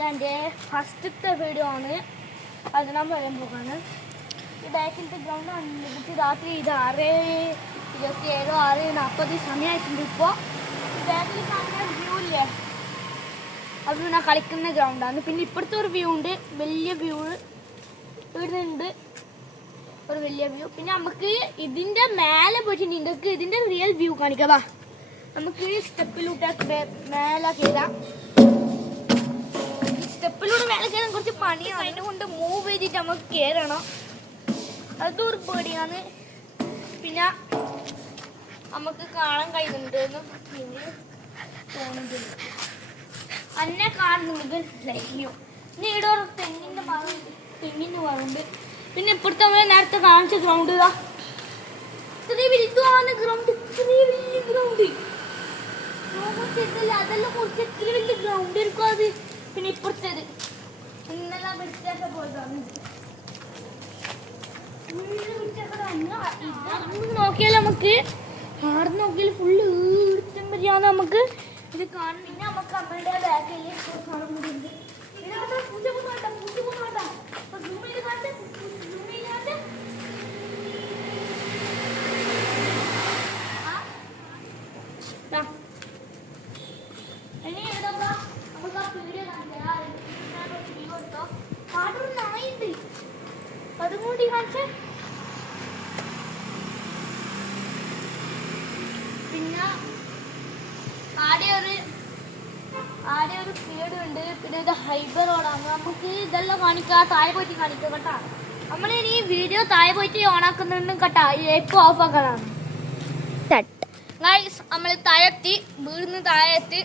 ഇതെൻ്റെ ഫസ്റ്റത്തെ വീഡിയോ ആണ്. 11 വരാൻ പോകാണ്. ഈ ബാക്കിലത്തെ ഗ്രൗണ്ട് ആണ്. രാത്രി ഇത് 6:27 6:40 സമയമായിട്ടുണ്ട്. ഇപ്പോൾ ഈ ബാക്കിൽ കാണുന്ന വ്യൂ ഇല്ലേ, അത് ഞാൻ കളിക്കുന്ന ഗ്രൗണ്ടാണ്. പിന്നെ ഇപ്പോഴത്തെ ഒരു വ്യൂ ഉണ്ട്, വലിയ വ്യൂ ഇവിടുന്നുണ്ട്, ഒരു വലിയ വ്യൂ. പിന്നെ നമുക്ക് ഇതിൻ്റെ മേലെ പോയിട്ട് നിങ്ങൾക്ക് ഇതിൻ്റെ റിയൽ വ്യൂ കാണിക്കാം. നമുക്ക് ഈ സ്റ്റെപ്പിലൂടെ മേലെ കയറാം. സ്റ്റെപ്പിലൂടെ മേലെ കയറാൻ കുറച്ച് പണിയാണ്. അതിനെ കൊണ്ട് മൂവ് ചെയ്തിട്ട് നമുക്ക് കയറണം. അതൊരു പേടിയാണ്. പിന്നെ നമുക്ക് കാണാൻ കഴിയുന്നുണ്ട്. പിന്നെ തോന്നുന്നുണ്ട് അന്നെ കാണുന്നത് ലൈക്യോ. പിന്നെ ഇവിടെ ഒരു തെങ്ങിൻ്റെ മരമുണ്ട്. പിന്നെ ഇപ്പോഴത്തെ നമ്മൾ നേരത്തെ കാണിച്ച ഗ്രൗണ്ട് ഇത്രയും വലുതാണ്. ഗ്രൗണ്ട് ഇത്രയും വലിയ ഗ്രൗണ്ട് അതെല്ലാം കുറച്ച് ഇത്ര വലിയ ഗ്രൗണ്ട് ആയിരിക്കും അത്. പിന്നെ ഇപ്പുറത്തേത് ഇന്നെല്ലാം വ്യത്യാസ പോയതാണ്. നോക്കിയാൽ നമുക്ക് ആടെ നോക്കിയാൽ ഫുള്ള് ഈടുത്തം വരികയാണ് നമുക്ക് ഇത് കാണും. പിന്നെ നമുക്ക് അമ്മയുടെ ബാക്കിൽ കാണുന്നുണ്ട്. അതും കൂടി കാണിച്ചേ. പിന്നെ ആടെ ഒരു സ്പീഡുണ്ട്. പിന്നെ ഇത് ഹൈബർ റോഡാണ്. നമുക്ക് ഇതെല്ലാം കാണിക്കാം, താഴെ പോയിട്ട് കാണിക്കാം കേട്ടാ. നമ്മൾ ഈ വീഡിയോ താഴെ പോയിട്ട് ഓണാക്കുന്നുണ്ട് കേട്ടാ. എപ്പോൾ ഓഫ് ആക്കാനാണ്. നമ്മൾ താഴെത്തി, വീടിന് താഴെത്തി.